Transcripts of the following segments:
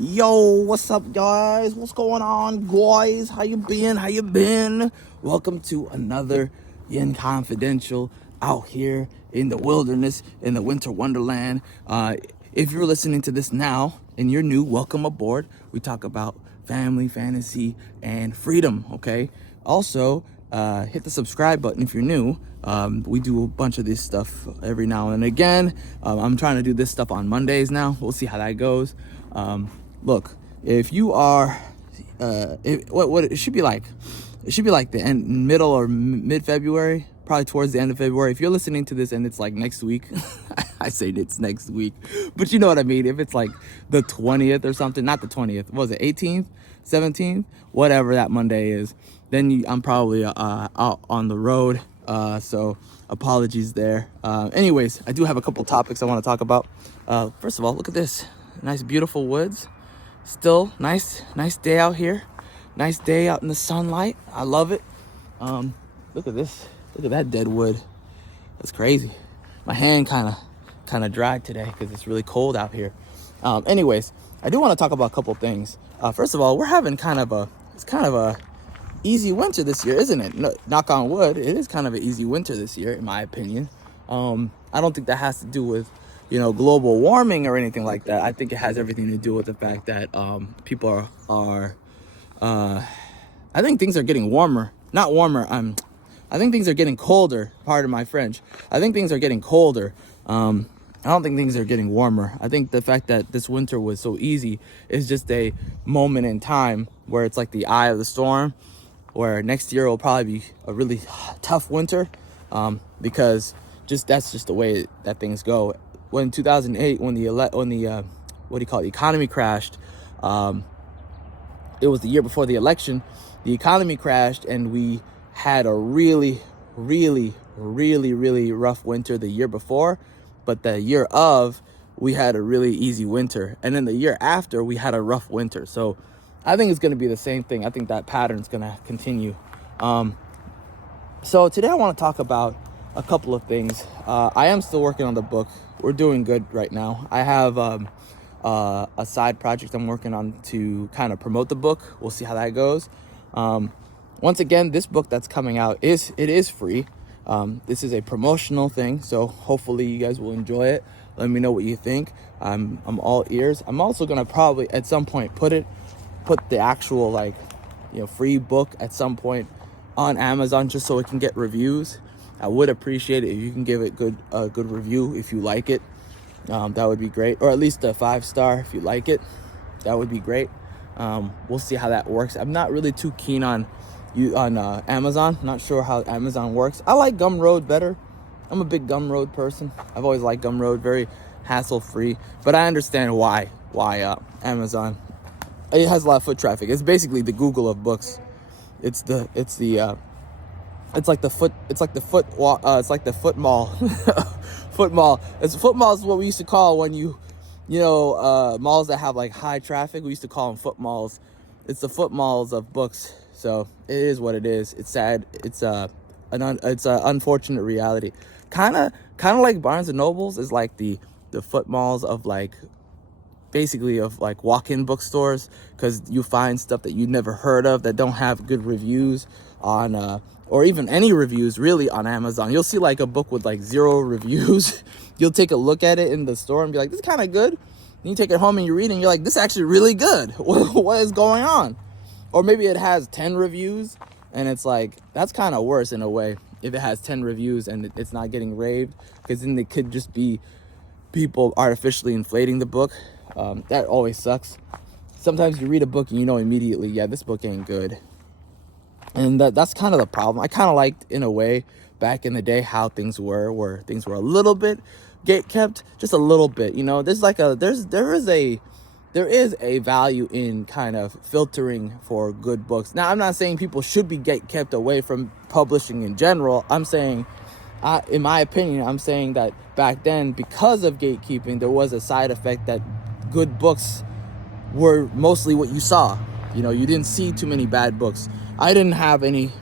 Yo, what's up, guys? What's going on, guys? How you been? Welcome to another Yin Confidential out here in the wilderness, in the winter wonderland. If you're listening to this now and you're new, welcome aboard. We talk about family, fantasy, and freedom, okay? Also, hit the subscribe button if you're new. We do a bunch of this stuff every now and again. I'm trying to do this stuff on Mondays now. We'll see how that goes. Look, if you are, what it should be like, the middle or mid February, probably towards the end of February. If you're listening to this and it's like next week, I say it's next week, but you know what I mean. If it's like the 20th or something, not the 20th, what was it, 18th, 17th, whatever that Monday is, then I'm probably out on the road. So apologies there. Anyways, I do have a couple topics I want to talk about. First of all, look at this, nice, beautiful woods. Still nice day out here. Nice day out in the sunlight. I love it. Look at this. Look at that dead wood. That's crazy. My hand kind of dried today because it's really cold out here. Anyways, I do want to talk about a couple things. First of all, we're having kind of a easy winter this year, isn't it? No, knock on wood, it is kind of an easy winter this year, in my opinion. I don't think that has to do with global warming or anything like that. I think it has everything to do with the fact that people are I think things are getting warmer. Not warmer. I think things are getting colder. Pardon my French. I think things are getting colder. I don't think things are getting warmer. I think the fact that this winter was so easy is just a moment in time where it's like the eye of the storm, where next year will probably be a really tough winter, because that's just the way that things go. When 2008, when the economy crashed, it was the year before the election. The economy crashed, and we had a really rough winter the year before. But the year of, we had a really easy winter, and then the year after, we had a rough winter. So I think it's going to be the same thing. I think that pattern's going to continue. So today I want to talk about a couple of things. I am still working on the book. We're doing good right now. I have a side project I'm working on to kind of promote the book. We'll see how that goes. Once again, this book that's coming out is free. This is a promotional thing, so hopefully you guys will enjoy it. Let me know what you think. I'm all ears. I'm also gonna probably at some point put the actual free book at some point on Amazon, just so it can get reviews. I would appreciate it if you can give it a good review if you like it. That would be great, or at least a 5-star if you like it. That would be great. We'll see how that works. I'm not really too keen on Amazon. Not sure how Amazon works. I like Gumroad better. I'm a big Gumroad person. I've always liked Gumroad, very hassle-free. But I understand why Amazon. It has a lot of foot traffic. It's basically the Google of books. It's like the foot mall. Foot mall. Foot mall is what we used to call when malls that have like high traffic. We used to call them foot malls. It's the foot malls of books. So it is what it is. It's sad. It's an unfortunate reality. Kind of like Barnes and Nobles is like the foot malls of basically walk-in bookstores, because you find stuff that you never heard of that don't have good reviews on or even any reviews really on Amazon. You'll see like a book with 0 reviews. You'll take a look at it in the store and be like, this is kind of good. And you take it home and you read it and you're like, this is actually really good. What is going on? Or maybe it has 10 reviews and it's like, that's kind of worse in a way if it has 10 reviews and it's not getting raved, because then it could just be people artificially inflating the book. That always sucks. Sometimes you read a book and you know immediately, yeah, this book ain't good. And that's kind of the problem. I kind of liked, in a way, back in the day, how things were, where things were a little bit gatekept, just a little bit. There is a value in kind of filtering for good books. Now, I'm not saying people should be gatekept away from publishing in general. I'm saying, in my opinion, I'm saying that back then, because of gatekeeping, there was a side effect that good books were mostly what you saw. You didn't see too many bad books. I didn't have any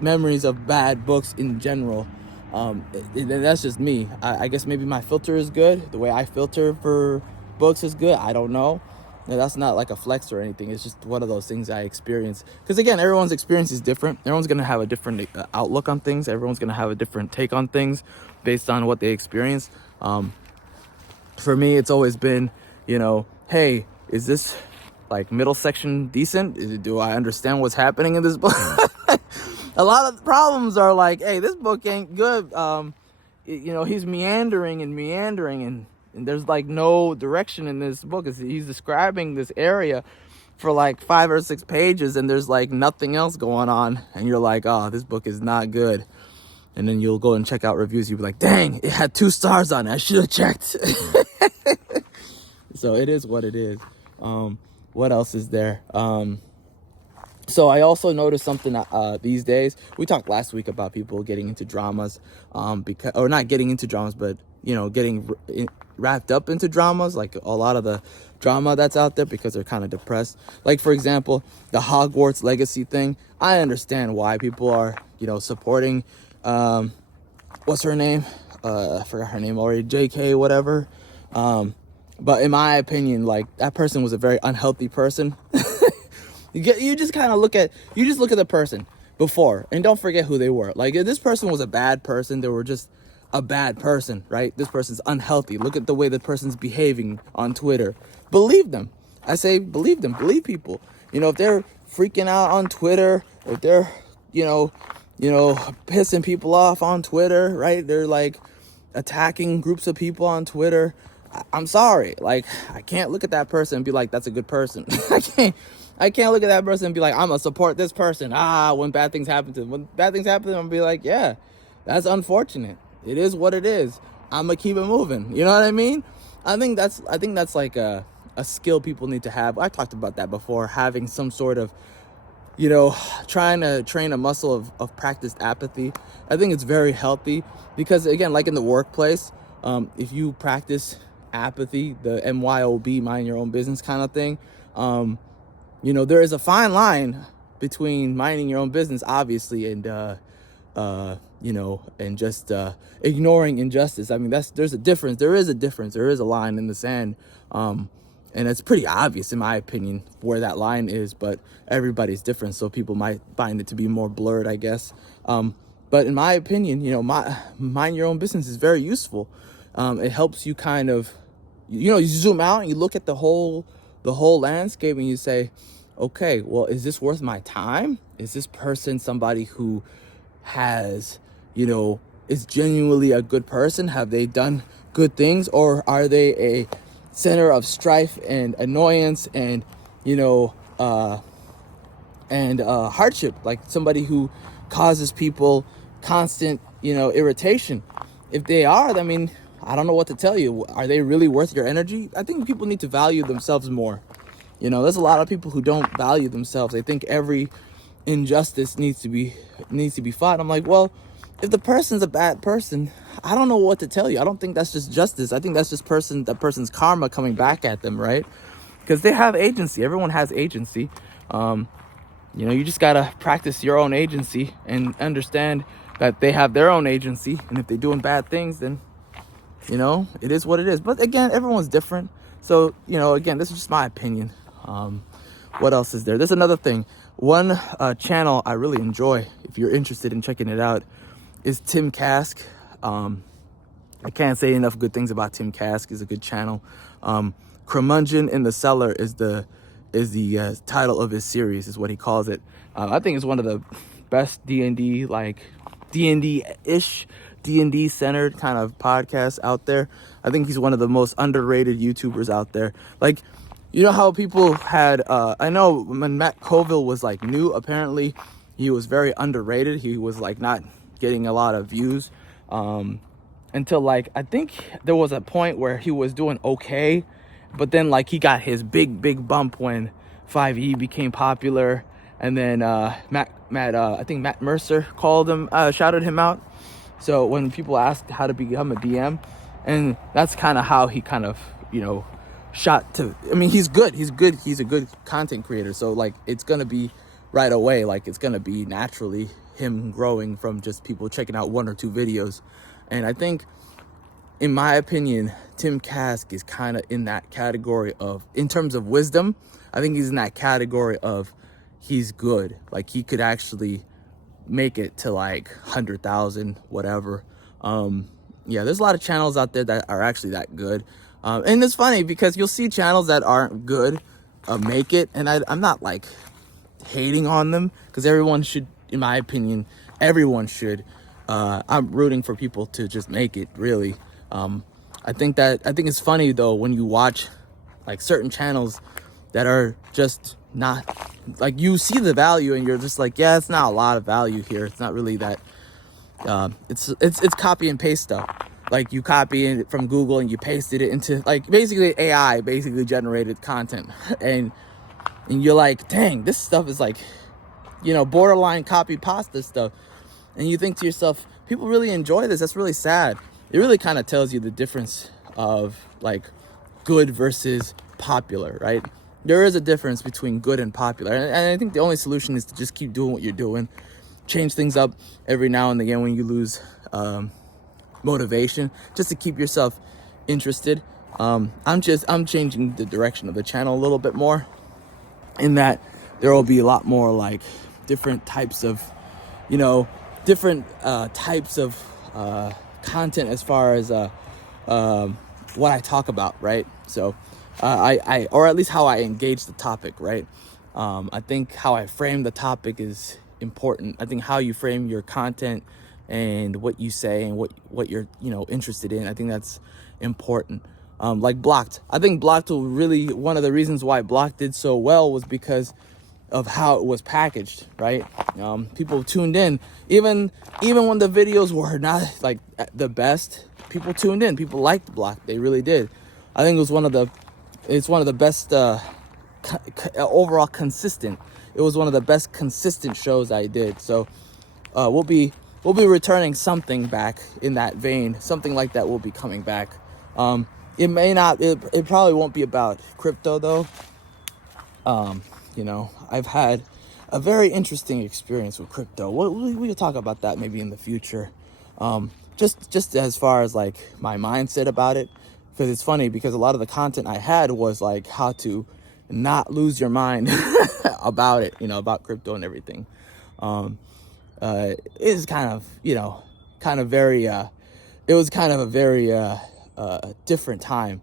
memories of bad books in general. That's just me. I guess maybe my filter is good. The way I filter for books is good. I don't know. Now, that's not like a flex or anything. It's just one of those things I experience. Because again, everyone's experience is different. Everyone's going to have a different outlook on things. Everyone's going to have a different take on things based on what they experience. For me, it's always been, hey, is this like middle section decent? Do I understand what's happening in this book? A lot of problems are like, hey, this book ain't good. He's meandering and there's like no direction in this book. He's describing this area for like 5 or 6 pages and there's like nothing else going on. And you're like, oh, this book is not good. And then you'll go and check out reviews. You'll be like, dang, it had 2 stars on it. I should have checked. So it is what it is. What else is there? So I also noticed something these days. We talked last week about people getting into dramas, or not getting into dramas, but getting wrapped up into dramas, like a lot of the drama that's out there because they're kind of depressed. Like for example, the Hogwarts legacy thing. I understand why people are supporting. What's her name? I forgot her name already. JK, whatever. But in my opinion, like that person was a very unhealthy person. You just look at the person before and don't forget who they were. Like if this person was a bad person, they were just a bad person, right? This person's unhealthy. Look at the way the person's behaving on Twitter. Believe them. I say believe them. Believe people. If they're freaking out on Twitter, if they're, pissing people off on Twitter, right? They're like attacking groups of people on Twitter. I'm sorry. Like I can't look at that person and be like, that's a good person. I can't look at that person and be like, I'm gonna support this person. When bad things happen to them. When bad things happen to them, I'm gonna be like, yeah, that's unfortunate. It is what it is. I'm gonna keep it moving. You know what I mean? I think that's like a skill people need to have. I talked about that before, having some sort of, trying to train a muscle of practiced apathy. I think it's very healthy because again, like in the workplace, if you practice apathy, the MYOB, mind your own business kind of thing, there is a fine line between minding your own business, obviously, and and just ignoring injustice. I mean, there's a difference. There is a difference. There is a line in the sand, and it's pretty obvious, in my opinion, where that line is. But everybody's different, so people might find it to be more blurred, I guess. But in my opinion, mind your own business is very useful. It helps you kind of, you zoom out and you look at the whole landscape and you say, okay, well, is this worth my time? Is this person somebody who has, is genuinely a good person? Have they done good things? Or are they a center of strife and annoyance and, hardship? Like somebody who causes people constant, irritation. If they are, I mean, I don't know what to tell you. Are they really worth your energy? I think people need to value themselves more. There's a lot of people who don't value themselves. They think every injustice needs to be fought. I'm like, well, if the person's a bad person, I don't know what to tell you. I don't think that's just justice. I think that's just that person's karma coming back at them, right? Because they have agency. Everyone has agency. You just gotta practice your own agency and understand that they have their own agency. And if they're doing bad things, then it is what it is. But again, everyone's different. So, again, this is just my opinion. What else is there? There's another thing. One channel I really enjoy, if you're interested in checking it out, is Tim Kask. I can't say enough good things about Tim Kask. He's a good channel. Curmudgeon in the Cellar is the title of his series, is what he calls it. I think it's one of the best D&D, like D&D-ish, D&D centered kind of podcasts out there. I think he's one of the most underrated YouTubers out there. Like, how people had, I know when Matt Colville was like new, apparently he was very underrated. He was like not getting a lot of views until like, I think there was a point where he was doing okay, but then like he got his big bump when 5e became popular. And then I think Matt Mercer shouted him out. So when people asked how to become a DM, and that's kind of how he kind of, shot to, I mean, he's good. He's a good content creator. So like, it's going to be right away. Like it's going to be naturally him growing from just people checking out 1 or 2 videos. And I think in my opinion, Tim Kask is kind of in that category of, in terms of wisdom, I think he's in that category of he's good. Like he could actually make it to like 100,000, whatever. Yeah, there's a lot of channels out there that are actually that good. And it's funny because you'll see channels that aren't good make it. And I'm not like hating on them, because everyone should, in my opinion, everyone should. I'm rooting for people to just make it, really. I think it's funny though when you watch like certain channels that are just not, like, you see the value and you're just like, yeah, it's not a lot of value here. It's not really that. It's copy and paste stuff. Like you copy it from Google and you pasted it into, like, basically AI basically generated content, and you're like, dang, this stuff is like, you know, borderline copy pasta stuff. And you think to yourself, people really enjoy this. That's really sad. It really kind of tells you the difference of like good versus popular, right? There is a difference between good and popular. And I think the only solution is to just keep doing what you're doing. Change things up every now and again when you lose motivation, just to keep yourself interested. I'm changing the direction of the channel a little bit more, in that there will be a lot more like different types of, you know, different types of content as far as what I talk about, right? So I or at least how I engage the topic, right? I think how I frame the topic is important. I think how you frame your content and what you say and what you're, you know, interested in, I think that's important. Like Blocked. I think Blocked will really, one of the reasons why Blocked did so well was because of how it was packaged, right? People tuned in, even when the videos were not like the best. People tuned in. People liked Blocked. They really did. I think it's one of the best overall consistent. It was one of the best consistent shows I did. So we'll be returning something back in that vein. Something like that will be coming back. It may not. It probably won't be about crypto though. You know, I've had a very interesting experience with crypto. We'll talk about that maybe in the future. Just as far as like my mindset about it, because it's funny because a lot of the content I had was like how to not lose your mind about it, you know, about crypto and everything. It is kind of, you know, very, it was kind of a very different time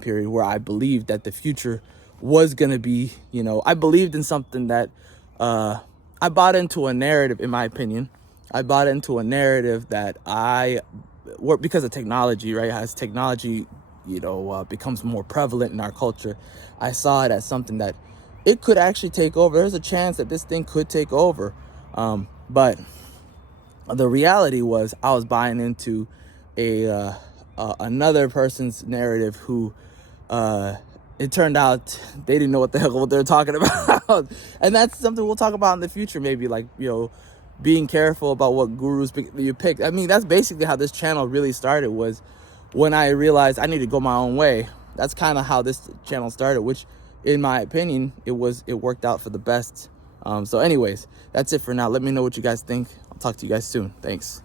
period where I believed that the future was going to be, you know, I believed in something that I bought into a narrative, in my opinion. I bought into a narrative that because of technology, right? As technology, you know, becomes more prevalent in our culture, I saw it as something that it could actually take over. There's a chance that this thing could take over. But the reality was I was buying into another person's narrative who, it turned out they didn't know what the hell they were talking about. And that's something we'll talk about in the future, maybe, like, you know, being careful about what gurus you pick. I mean, that's basically how this channel really started, was when I realized I need to go my own way. That's kind of how this channel started, which in my opinion, it worked out for the best. So anyways, that's it for now. Let me know what you guys think. I'll talk to you guys soon. Thanks.